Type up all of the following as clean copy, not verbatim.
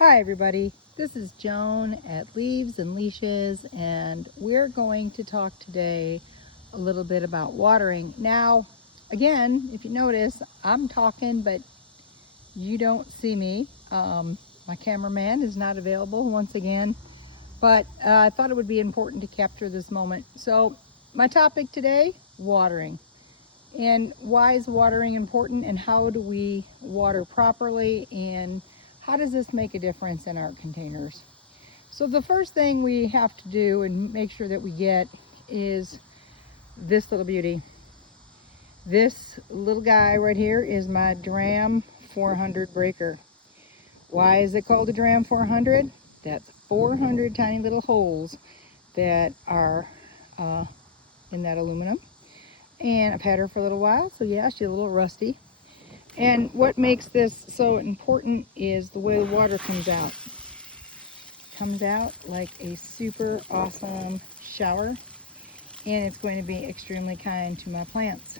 Hi everybody, this is Joan at Leaves and Leashes, and we're going to talk today a little bit about watering. Now, again, if you notice, I'm talking, but you don't see me. My cameraman is not available once again, but I thought it would be important to capture this moment. So my topic today, watering. And why is watering important, and how do we water properly, and how does this make a difference in our containers? So the first thing we have to do and make sure that we get is this little beauty. This little guy right here is my Dram 400 breaker. Why is it called a Dram 400? That's 400 tiny little holes that are in that aluminum. And I've had her for a little while, so yeah, she's a little rusty. And what makes this so important is the way the water comes out. It comes out like a super awesome shower, and it's going to be extremely kind to my plants.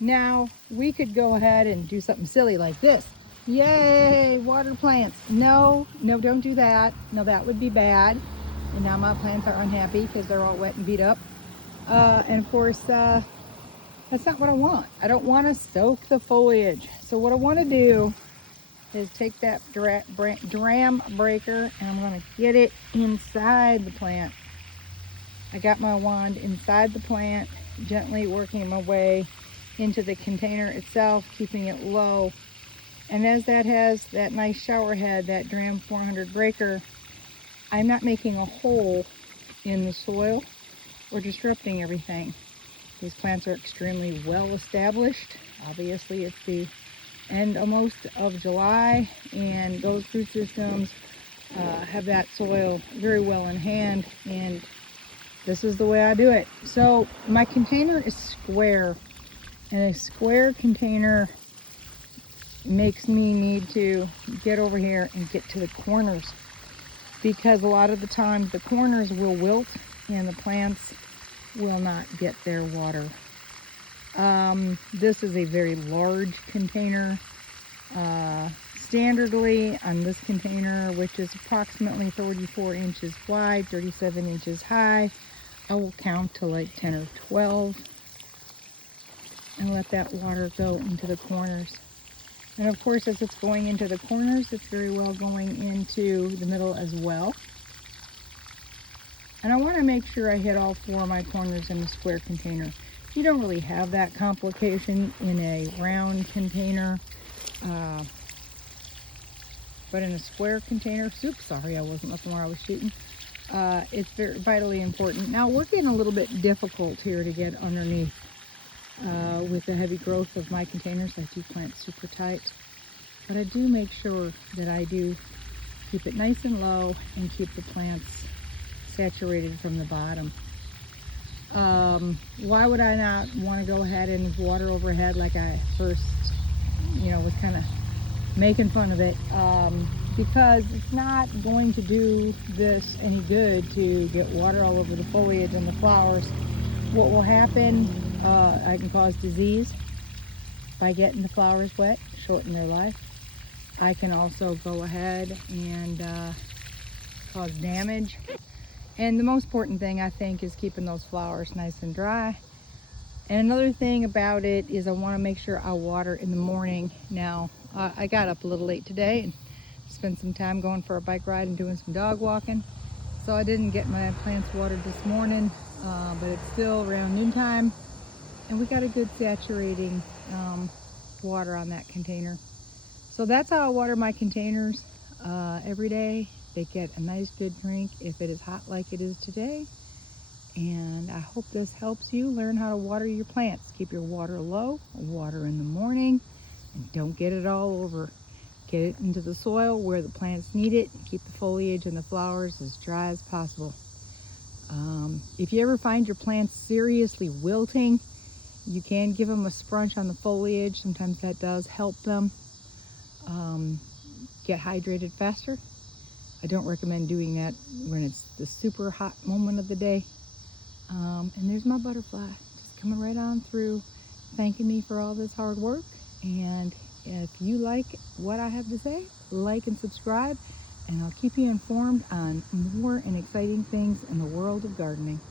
Now, we could go ahead and do something silly like this. Yay, water plants. No, don't do that. No, that would be bad. And now my plants are unhappy because they're all wet and beat up. And of course, that's not what I want. I don't want to soak the foliage. So what I want to do is take that Dram breaker and I'm going to get it inside the plant. I got my wand inside the plant, gently working my way into the container itself, keeping it low. And as that has that nice shower head, that Dram 400 breaker, I'm not making a hole in the soil or disrupting everything. These plants are extremely well established. Obviously, it's the end almost of July, and those root systems have that soil very well in hand, and this is the way I do it. So my container is square, and a square container makes me need to get over here and get to the corners, because a lot of the times the corners will wilt and the plants will not get their water. This is a very large container. Standardly on this container, which is approximately 34 inches wide, 37 inches high, I will count to like 10 or 12 and let that water go into the corners. And of course, as it's going into the corners, it's very well going into the middle as well. And I want to make sure I hit all four of my corners in the square container. You don't really have that complication in a round container, but in a square container, sorry, I wasn't looking where I was shooting. It's very vitally important. Now we're getting a little bit difficult here to get underneath with the heavy growth of my containers. I do plant super tight, but I do make sure that I do keep it nice and low and keep the plants saturated from the bottom. Why would I not want to go ahead and water overhead like I first, was kind of making fun of it? Because it's not going to do this any good to get water all over the foliage and the flowers. What will happen, I can cause disease by getting the flowers wet, shorten their life. I can also go ahead and cause damage. And the most important thing, I think, is keeping those flowers nice and dry. And another thing about it is I want to make sure I water in the morning. Now, I got up a little late today and spent some time going for a bike ride and doing some dog walking. So I didn't get my plants watered this morning, but it's still around noontime. And we got a good saturating water on that container. So that's how I water my containers every day. They get a nice good drink if it is hot like it is today. And I hope this helps you learn how to water your plants. Keep your water low, water in the morning, and don't get it all over. Get it into the soil where the plants need it. Keep the foliage and the flowers as dry as possible. If you ever find your plants seriously wilting, you can give them a sprunch on the foliage. Sometimes that does help them get hydrated faster. I don't recommend doing that when it's the super hot moment of the day. And there's my butterfly just coming right on through, thanking me for all this hard work. And if you like what I have to say, like and subscribe. and I'll keep you informed on more and exciting things in the world of gardening.